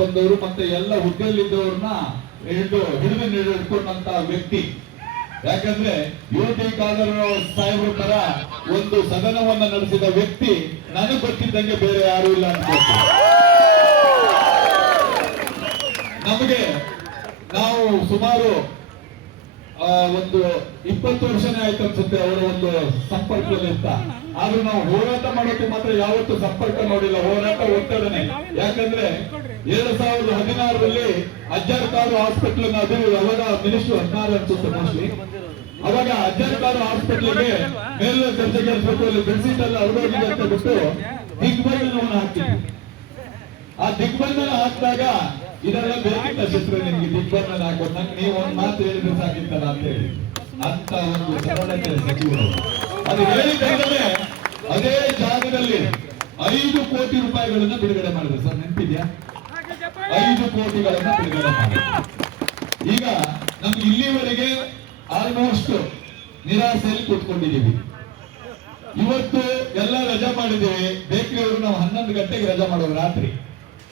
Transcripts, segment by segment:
ಬಂದವರು ಮತ್ತೆ ಎಲ್ಲ ಹುದ್ದೆಯಲ್ಲಿದ್ದವ್ರನ್ನ ಹಿಡಿದುಕೊಂಡಂತ ವ್ಯಕ್ತಿ. ಯಾಕಂದ್ರೆ ಯುಟಿ ಖಾದರ್ ಸಾಹೇಬ್ರ ತರ ಒಂದು ಸದನವನ್ನ ನಡೆಸಿದ ವ್ಯಕ್ತಿ ನನಗೆ ಗೊತ್ತಿದ್ದಂಗೆ ಬೇರೆ ಯಾರು ಇಲ್ಲ ಅನ್ಕೋತೀನಿ. ನಮಗೆ ನಾವು ಸುಮಾರು ಒಂದು 20 ವರ್ಷನೇ ಆಯ್ತು ಅನ್ಸುತ್ತೆ ಅವರ ಒಂದು ಸಂಪರ್ಕದಲ್ಲಿ ಇರ್ತ. ಆದ್ರೂ ನಾವು ಹೋರಾಟ ಮಾಡೋಕೆ ಮಾತ್ರ ಯಾವತ್ತೂ ಸಂಪರ್ಕ ನೋಡಿಲ್ಲ. ಹೋರಾಟ ಒತ್ತಡನೆ. ಯಾಕಂದ್ರೆ 2016ರಲ್ಲಿ ಅಜ್ಜರ್ಕಾಡು ಹಾಸ್ಪಿಟಲ್ ಅದು ಅವಾಗ ಮಿನಿಸ್ಟರ್ 16 ಅನ್ಸುತ್ತೆ ಮೋಸ್ಟ್ಲಿ. ಅವಾಗ ಅಜ್ಜರ್ಕಾಡು ಹಾಸ್ಪಿಟಲ್ಗೆ ಮೇಲೆ ದರ್ಜೆಗೇರಿಸಬೇಕು, ಅಲ್ಲಿ ಬೆಡ್ಶೀಟ್ ಎಲ್ಲ ಅರ್ಧೋಗಿದೆ ಅಂತ ಬಿಟ್ಟು ದಿಗ್ಬಂಧನವನ್ನು ಹಾಕ್ತಿದ್ವಿ. ಆ ದಿಗ್ಬಂಧನ ಹಾಕಿದಾಗ ಇದೆಲ್ಲ ಬೇಕಿತ್ತ ಶತ್ರು ನಿಮ್ಗೆ ದಿಗ್ಬಂಧನ ಹಾಕೋದು, ನಂಗೆ ನೀವು ಒಂದ್ ಮಾತು ಹೇಳಿದ್ರೆ ಸಾಕಿತ್ತಲ್ಲ ಅಂತ ಹೇಳಿ ಅಂತ ಒಂದು ಸರಳತೆ ಸಚಿವರು. ಅದು ಹೇಳಿದ್ರೆ ಅದೇ ಜಾಗದಲ್ಲಿ 5 ಕೋಟಿ ರೂಪಾಯಿಗಳನ್ನ ಬಿಡುಗಡೆ ಮಾಡಿದ್ರು ಸರ್, ನೆನಪಿದ್ಯಾ? 5 ಕೋಟಿಗಳನ್ನ ಬಿಡುಗಡೆ ಮಾಡಿದ್ರು. ಈಗ ನಮ್ಗೆ ಇಲ್ಲಿವರೆಗೆ ಆಲ್ಮೋಸ್ಟ್ ನಿರಾಸೆಯಲ್ಲಿ ಕೂತ್ಕೊಂಡಿದ್ದೀವಿ. ಇವತ್ತು ಎಲ್ಲ ರಜಾ ಮಾಡಿದ್ದೀವಿ. ಬೇಕರಿ ಅವರು ನಾವು 11 ಗಂಟೆಗೆ ರಜಾ ಮಾಡೋದು ರಾತ್ರಿ.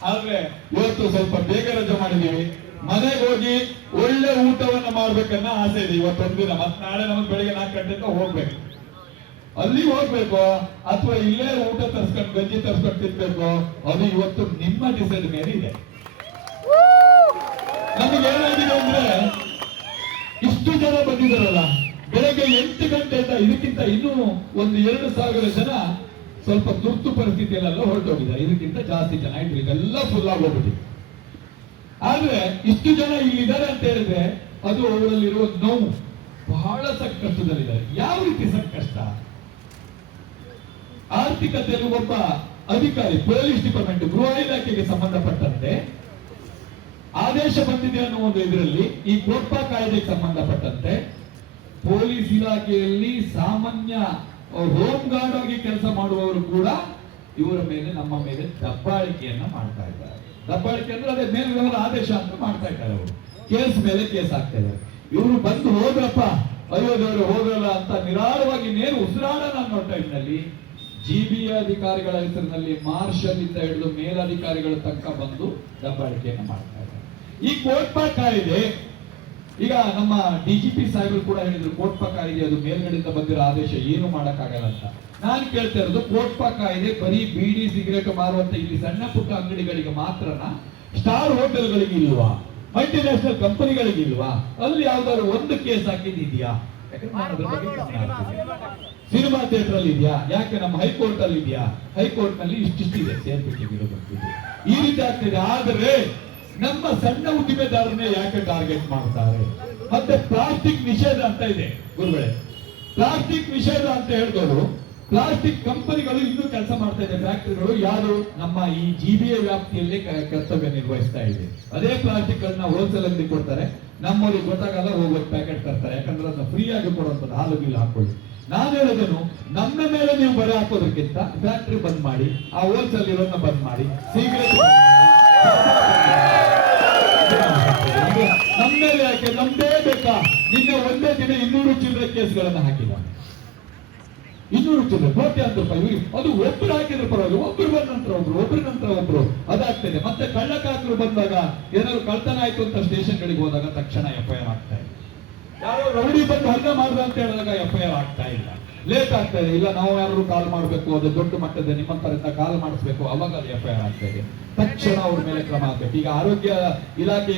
ಆದ್ರೆ ಇವತ್ತು ಸ್ವಲ್ಪ ಬೇಗ ರಜಾ ಮಾಡಿದೀವಿ. ಮನೆಗೆ ಹೋಗಿ ಒಳ್ಳೆ ಊಟವನ್ನ ಮಾಡ್ಬೇಕನ್ನ ಆಸೆ ಇದೆ ಇವತ್ತೊಂದಿನ. ಮತ್ತೆ ನಾಳೆ ನಮಗೆ ಬೆಳಿಗ್ಗೆ 4 ಗಂಟೆಗೆ ಹೋಗ್ಬೇಕು. ಅಲ್ಲಿ ಹೋಗ್ಬೇಕು ಅಥವಾ ಇಲ್ಲೇ ಊಟ ತರ್ಸ್ಕೊಂಡು ಗಂಜಿ ತರ್ಸ್ಕೊಂಡು ತಿನ್ಬೇಕು, ಅದು ಇವತ್ತು ನಿಮ್ಮ ಡಿಸೈಡ್ ಮೇಲೆ ಇದೆ. ನಮಗೆ ಏನಾಗಿದೆ ಅಂದ್ರೆ ಇಷ್ಟು ಜನ ಬಂದಿದ್ದಾರಲ್ಲ, ಬೆಳಗ್ಗೆ 8 ಗಂಟೆಯಿಂದ ಇದಕ್ಕಿಂತ ಇನ್ನೂ ಒಂದು 2,000 ಜನ ಸ್ವಲ್ಪ ತುರ್ತು ಪರಿಸ್ಥಿತಿಯಲ್ಲೆಲ್ಲ ಹೊರಟೋಗಿದ್ದಾರೆ. ಇದಕ್ಕಿಂತ ಜಾಸ್ತಿ ಜನ ಇದ್ರು, ಇದೆಲ್ಲ ಫುಲ್ ಆಗೋಗ್ಬಿಟ್ಟಿದೆ. ಆದ್ರೆ ಇಷ್ಟು ಜನ ಇಲ್ಲಿದ್ದಾರೆ ಅಂತ ಹೇಳಿದ್ರೆ ಅದು ಅವರಲ್ಲಿರುವ ನೋವು. ಬಹಳ ಸಂಕಷ್ಟದಲ್ಲಿದ್ದಾರೆ. ಯಾವ ರೀತಿ ಸಂಕಷ್ಟ? ಆರ್ಥಿಕತೆಯಲ್ಲಿ ಒಬ್ಬ ಅಧಿಕಾರಿ, ಪೊಲೀಸ್ ಡಿಪಾರ್ಟ್ಮೆಂಟ್, ಗೃಹ ಇಲಾಖೆಗೆ ಸಂಬಂಧಪಟ್ಟಂತೆ ಆದೇಶ ಬಂದಿದೆ ಅನ್ನೋ ಒಂದು ಇದರಲ್ಲಿ ಈ ಕೋಟ್ಪಾ ಕಾಯ್ದೆಗೆ ಸಂಬಂಧಪಟ್ಟಂತೆ ಪೊಲೀಸ್ ಇಲಾಖೆಯಲ್ಲಿ ಸಾಮಾನ್ಯ ಹೋಮ್ ಗಾರ್ಡ್ ಆಗಿ ಕೆಲಸ ಮಾಡುವವರು ಕೂಡ ಇವರ ಮೇಲೆ, ನಮ್ಮ ಮೇಲೆ ದಬ್ಬಾಳಿಕೆಯನ್ನ ಮಾಡ್ತಾ ಇದ್ದಾರೆ. ದಬ್ಬಾಳಿಕೆ ಅಂದ್ರೆ ಅದೇ ಮೇಲ್ನವರ ಆದೇಶ ಅಂತ ಮಾಡ್ತಾ ಇದ್ದಾರೆ. ಅವರು ಕೇಸ್ ಮೇಲೆ ಕೇಸ್ ಆಗ್ತಾ ಇದ್ದಾರೆ. ಇವರು ಬಂದು ಹೋದ್ರಪ್ಪ, ಅಯೋಧ್ಯವರು ಹೋದ್ರಲ್ಲ ಅಂತ ನಿರಾಳವಾಗಿ ನೇರು ಉಸಿರಾಡೋಣ ಅನ್ನೋ ಟೈಮ್ನಲ್ಲಿ ಜಿಬಿಎ ಅಧಿಕಾರಿಗಳ ಹೆಸರಿನಲ್ಲಿ ಮಾರ್ಷಲ್ ಇಂದ ಹಿಡಿದು ಮೇಲಧಿಕಾರಿಗಳ ತನಕ ಬಂದು ದಬ್ಬಾಳಿಕೆಯನ್ನು ಮಾಡ್ತಾ ಇದ್ದಾರೆ. ಈ ಕೋಟ್ಪಾ ಕಾಯ್ದೆ, ಈಗ ನಮ್ಮ ಡಿಜಿಪಿ ಸಾಹೇಬರು ಕೂಡ ಹೇಳಿದ್ರು ಕೋಟ್ಪಾ ಕಾಯ್ದೆ ಅದು ಮೇಲ್ಗಡೆಯಿಂದ ಬಂದಿರೋ ಆದೇಶ, ಏನು ಮಾಡಕ್ಕಾಗಲ್ಲ ಅಂತ. ನಾನು ಕೇಳ್ತಾ ಇರೋದು, ಕೋಟ್ಪಾ ಕಾಯ್ದೆ ಬರೀ ಬೀಡಿ ಸಿಗರೇಟ್ ಮಾರುವಂತ ಇಲ್ಲಿ ಸಣ್ಣ ಪುಟ್ಟ ಅಂಗಡಿಗಳಿಗೆ ಮಾತ್ರನಾ? ಸ್ಟಾರ್ ಹೋಟೆಲ್ಗಳಿಗೆ ಇಲ್ವಾ? ಮಲ್ಟಿನ್ಯಾಷನಲ್ ಕಂಪನಿಗಳಿಗೆ ಇಲ್ವಾ? ಅಲ್ಲಿ ಯಾವ್ದಾದ್ರು ಒಂದು ಕೇಸ್ ಹಾಕಿದ್ಯಾ? ಸಿನಿಮಾ ಥಿಯೇಟರ್ ಅಲ್ಲಿ ಇದೆಯಾ? ಯಾಕೆ ನಮ್ಮ ಹೈಕೋರ್ಟ್ ಅಲ್ಲಿ ಇದೆಯಾ? ಹೈಕೋರ್ಟ್ ನಲ್ಲಿ ಇಷ್ಟಿಷ್ಟಿದೆ ಸೇರ್ಪಟ್ಟಿಗಿರೋದು. ಈ ರೀತಿ ಆಗ್ತಿದೆ. ಆದರೆ ನಮ್ಮ ಸಣ್ಣ ಉದ್ದಿಮೆದಾರರನ್ನೇ ಯಾಕೆ ಟಾರ್ಗೆಟ್ ಮಾಡ್ತಾರೆ? ಮತ್ತೆ ಪ್ಲಾಸ್ಟಿಕ್ ನಿಷೇಧ ಅಂತ ಇದೆ ಗುರುಗಳೇ. ಪ್ಲಾಸ್ಟಿಕ್ ನಿಷೇಧ ಅಂತ ಹೇಳಿದವರು ಪ್ಲಾಸ್ಟಿಕ್ ಕಂಪನಿಗಳು ಇನ್ನೂ ಕೆಲಸ ಮಾಡ್ತಾ ಇದೆ. ಫ್ಯಾಕ್ಟರಿಗಳು ಯಾರು ನಮ್ಮ ಈ ಜಿಬಿಎ ವ್ಯಾಪ್ತಿಯಲ್ಲಿ ಕರ್ತವ್ಯ ನಿರ್ವಹಿಸ್ತಾ ಇದೆ. ಅದೇ ಪ್ಲಾಸ್ಟಿಕ್ ಗಳನ್ನ ಹೋಲ್ಸೇಲ್ ಅಂಗಡಿ ಕೊಡ್ತಾರೆ, ನಮ್ಮವ್ರಿಗೆ ಗೊತ್ತಾಗಲ್ಲ, ಹೋಗೋದು ಪ್ಯಾಕೆಟ್ ತರ್ತಾರೆ. ಯಾಕಂದ್ರೆ ಅದನ್ನ ಫ್ರೀ ಆಗಿ ಕೊಡುವಂಥದ್ದು, ಹಾಲು ಬಿಲ್ ಹಾಕೊಳ್ಳಿ. ನಾನು ಹೇಳೋದೇನು, ನಮ್ಮ ಮೇಲೆ ನೀವು ಬರೆ ಹಾಕೋದಕ್ಕಿಂತ ಫ್ಯಾಕ್ಟರಿ ಬಂದ್ ಮಾಡಿ, ಆ ಹೋಲ್ಸೇಲ್ ಇರೋದನ್ನ ಬಂದ್ ಮಾಡಿ, ಸಿಗರೇಟ್ ನಮ್ಮ ಮೇಲೆ ಯಾಕೆ? ನಮ್ದೇ ಬೇಕಾ? ನಿನ್ನೆ ಒಂದೇ ದಿನ 200 ಚಿಲ್ಲರೆ ಕೇಸ್ಗಳನ್ನ ಹಾಕಿದ. 200 ಚಿಲ್ಲರೆ, ಕೋಟ್ಯಾಂತರ ರೂಪಾಯಿ. ಅದು ಒಬ್ರು ಹಾಕಿದ್ರು ಪರವಾಗಿ, ಒಬ್ರು ಬಂದ ನಂತರ ಒಬ್ರು, ಒಬ್ರ ನಂತರ ಒಬ್ರು ಅದಾಗ್ತದೆ. ಮತ್ತೆ ಕಳ್ಳಕಾಕರು ಬಂದಾಗ, ಏನಾದ್ರು ಕಳ್ತನ ಆಯ್ತು ಅಂತ ಸ್ಟೇಷನ್ ಗಳಿಗೆ ಹೋದಾಗ ತಕ್ಷಣ FIR ಆಗ್ತಾ ಇದೆ. ಯಾರೋ ರೌಡಿ ಬಂದು ಹಲ್ಲೆ ಮಾಡಿದ ಅಂತ ಹೇಳಿದಾಗ FIR ಆಗ್ತಾ ಇಲ್ಲ, ಲೇಟ್ ಆಗ್ತಾ ಇದೆ. ಇಲ್ಲ, ನಾವು ಯಾರು ಕಾಲ್ ಮಾಡಬೇಕು, ಅದು ದೊಡ್ಡ ಮಟ್ಟದ ನಿಮ್ಮಂತರಿಂದ ಕಾಲ್ ಮಾಡಿಸ್ಬೇಕು, ಅವಾಗ ಅದು FIR ಆಗ್ತಾ ಇದೆ. ತಕ್ಷಣ ಅವ್ರ ಮೇಲೆ ಕ್ರಮ ಆಗ್ಬೇಕು. ಈಗ ಆರೋಗ್ಯ ಇಲಾಖೆ